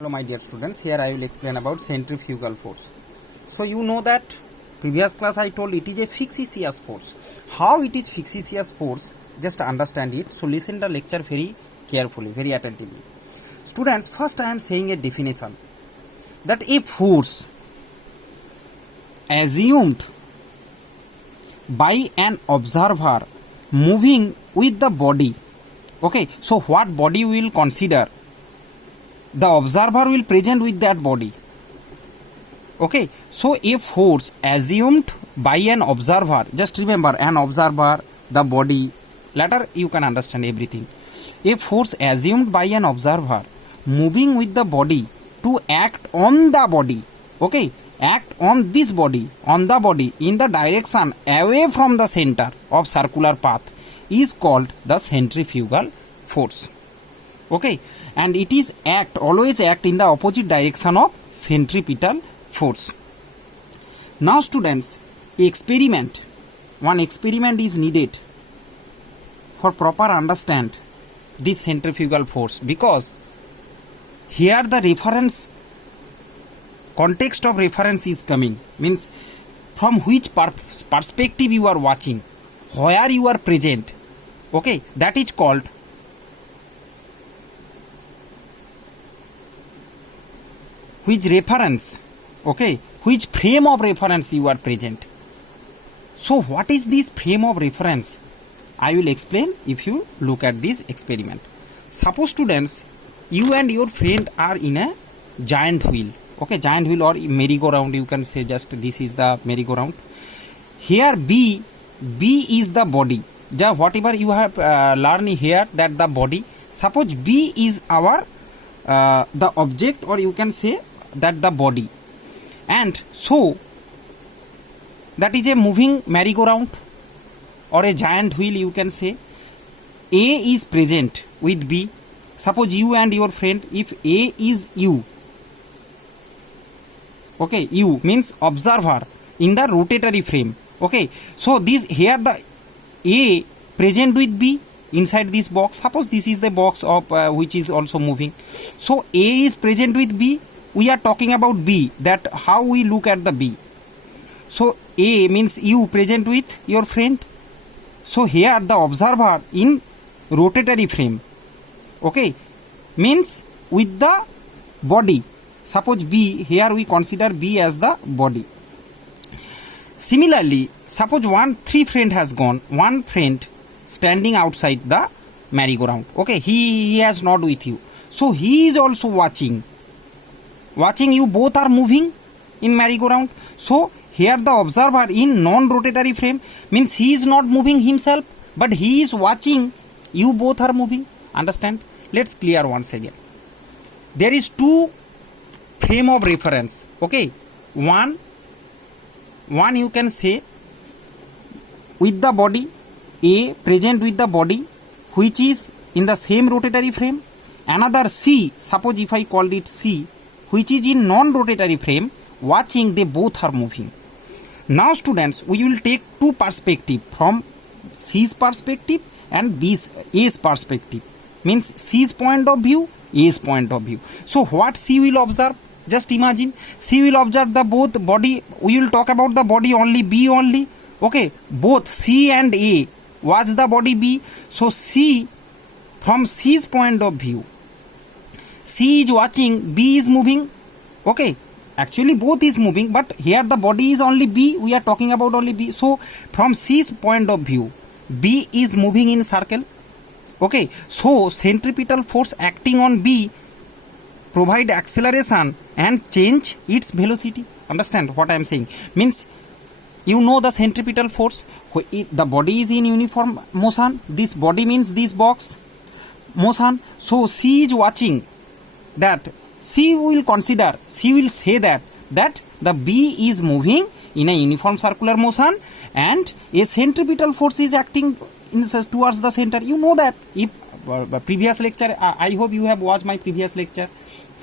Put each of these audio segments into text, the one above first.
Hello my dear students, here I will explain about centrifugal force. So you know that previous class I told it is a fictitious force. How it is fictitious force, just understand it. So listen the lecture very carefully, very attentively. Students, first I am saying a definition that a force assumed by an observer moving with the body. Okay, so what body we will consider? The observer will present with that body. Okay, so a force assumed by an observer, just remember an observer, the body, later you can understand everything. A force assumed by an observer moving with the body to act on the body, okay, act on this body, on the body in the direction away from the center of circular path is called the centrifugal force. Okay, and it is always act in the opposite direction of centripetal force. Now students, one experiment is needed for proper understand this centrifugal force, because here the reference, context of reference is coming, means from which perspective you are watching, where you are present, okay, that is called which reference, okay, which frame of reference you are present. So what is this frame of reference? I will explain if you look at this experiment. Suppose students, you and your friend are in a giant wheel, okay, giant wheel or merry-go-round, you can say, just this is the merry-go-round. Here B is the body. Just whatever you have learned here, that the body. Suppose B is our the object, or you can say that the body, and so that is a moving merry-go-round or a giant wheel, you can say. A is present with B. Suppose you and your friend, if A is you, okay, you means observer in the rotatory frame, okay, so this here the A present with B inside this box. Suppose this is the box of which is also moving, so A is present with B. We are talking about B, that how we look at the B. So A means you present with your friend. So here the observer in rotatory frame, okay, means with the body. Suppose B, here we consider B as the body. Similarly, suppose three friend has gone, one friend standing outside the merry-go-round, okay, he has not with you, so he is also watching you, both are moving in merry-go-round. So here the observer in non-rotatory frame means he is not moving himself, but he is watching you, both are moving. Understand? Let's clear once again. There is two frame of reference, okay, one you can say with the body, A present with the body which is in the same rotatory frame. Another C, suppose if I called it C, which is in non-rotatory frame, watching, they both are moving. Now students, we will take two perspectives, from C's perspective and A's perspective, means C's point of view, A's point of view. So what C will observe? Just imagine, C will observe the both body, we will talk about the body only, B only, okay, both C and A watch the body B. So C, from C's point of view, C is watching, B is moving, okay, actually both is moving, but here the body is only B, we are talking about only B. So from C's point of view, B is moving in circle, okay, so centripetal force acting on B provide acceleration and change its velocity. Understand what I am saying? Means you know the centripetal force, the body is in uniform motion, this body means this box motion. So C is watching that, C will say that the B is moving in a uniform circular motion and a centripetal force is acting towards the center. You know that, if previous lecture, I hope you have watched my previous lecture,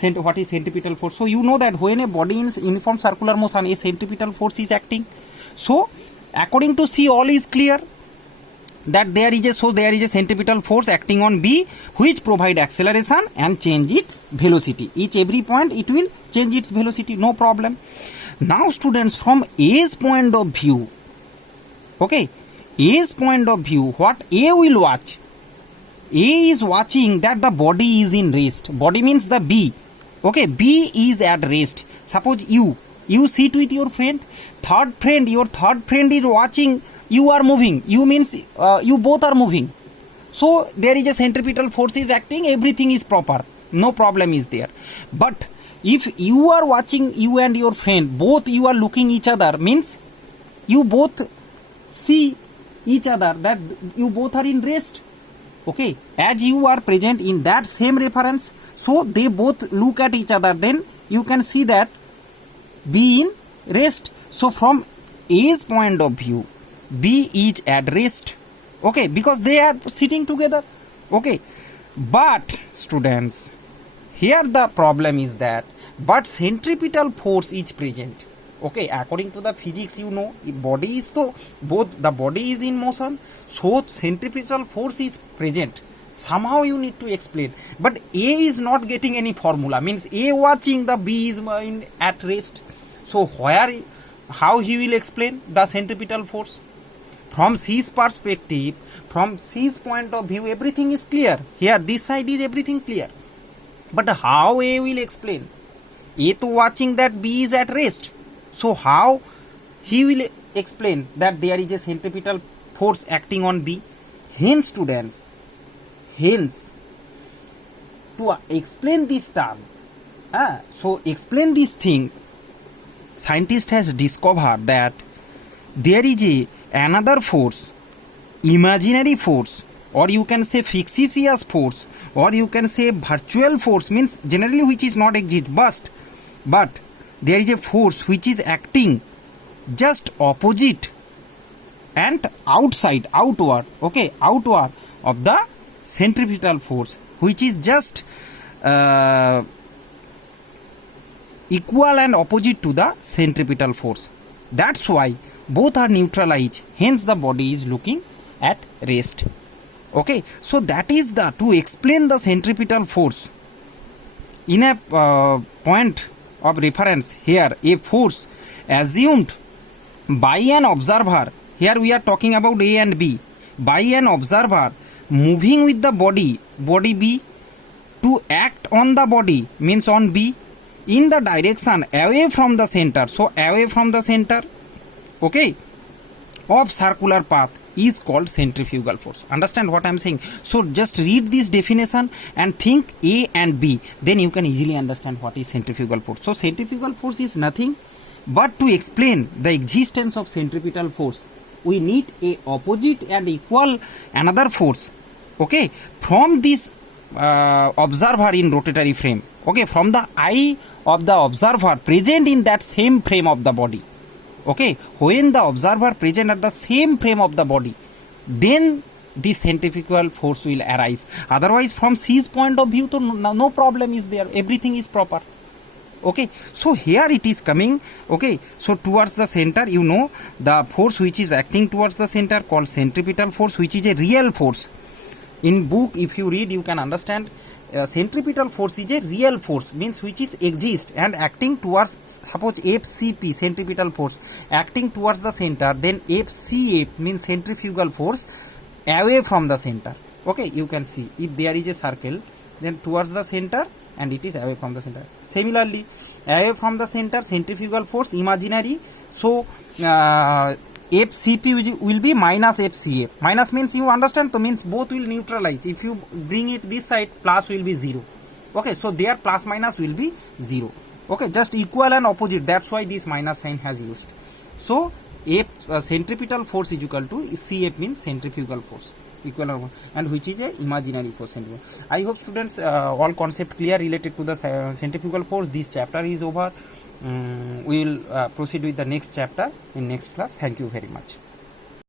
what is centripetal force. So you know that when a body is in uniform circular motion, a centripetal force is acting. So according to C, all is clear. that there is a centripetal force acting on B which provide acceleration and change its velocity. Each every point it will change its velocity, no problem. Now students, from A's point of view, okay, A's point of view, what A will watch? A is watching that the body is in rest. Body means the B. Okay, B is at rest. Suppose you sit with your friend, your third friend is watching, you are moving. You means you both are moving. So there is a centripetal force is acting, everything is proper. No problem is there. But if you are watching, you and your friend, both you are looking each other, means you both see each other, that you both are in rest. Okay, as you are present in that same reference, so they both look at each other, then you can see that B in rest. So from A's point of view, B is at rest. Okay, because they are sitting together. Okay, but students, here the problem is that but centripetal force is present. Okay, according to the physics, you know, body is so both the body is in motion, so centripetal force is present. Somehow you need to explain, but A is not getting any formula, means A watching, the B is at rest. So how he will explain the centripetal force? From C's perspective, from C's point of view, everything is clear. Here this side is everything clear, but how A will explain? A to watching that B is at rest. So how he will explain that there is a centripetal force acting on B? Hence students, to explain this term, so explain this thing, scientist has discovered that there is another force, imaginary force, or you can say fictitious force, or you can say virtual force, means generally which is not exist, but there is a force which is acting just opposite and outward of the centripetal force, which is just equal and opposite to the centripetal force. That's why both are neutralized, hence the body is looking at rest. Okay, so that is the to explain the centripetal force in a point of reference. Here a force assumed by an observer, here we are talking about A and B, by an observer moving with the body B to act on the body, means on B, in the direction away from the center, so away from the center, okay, of circular path is called centrifugal force. Understand what I am saying? So just read this definition and think A and B, then you can easily understand what is centrifugal force. So centrifugal force is nothing but to explain the existence of centripetal force, we need a opposite and equal another force, okay, from this observer in rotatory frame, okay, from the eye of the observer present in that same frame of the body. Okay, when the observer present at the same frame of the body, then this centrifugal force will arise. Otherwise, from C's point of view, no problem is there, everything is proper. Okay, so here it is coming, okay, so towards the center, you know, the force which is acting towards the center called centripetal force, which is a real force. In book, if you read, you can understand centripetal force is a real force, means which is exist and acting towards, suppose FCP, centripetal force acting towards the center, then FCF means centrifugal force away from the center. Okay, you can see if there is a circle, then towards the center and it is away from the center. Similarly, away from the center, centrifugal force imaginary, so FCP will be minus FCF. Minus means, you understand, so means both will neutralize. If you bring it this side, plus will be 0. Okay, so their plus minus will be 0. Okay, just equal and opposite, that's why this minus sign has used. So centripetal force is equal to CF means centrifugal force, equal, and which is a imaginary force. I hope students all concept clear related to the centrifugal force. This chapter is over. We will proceed with the next chapter in next class. Thank you very much.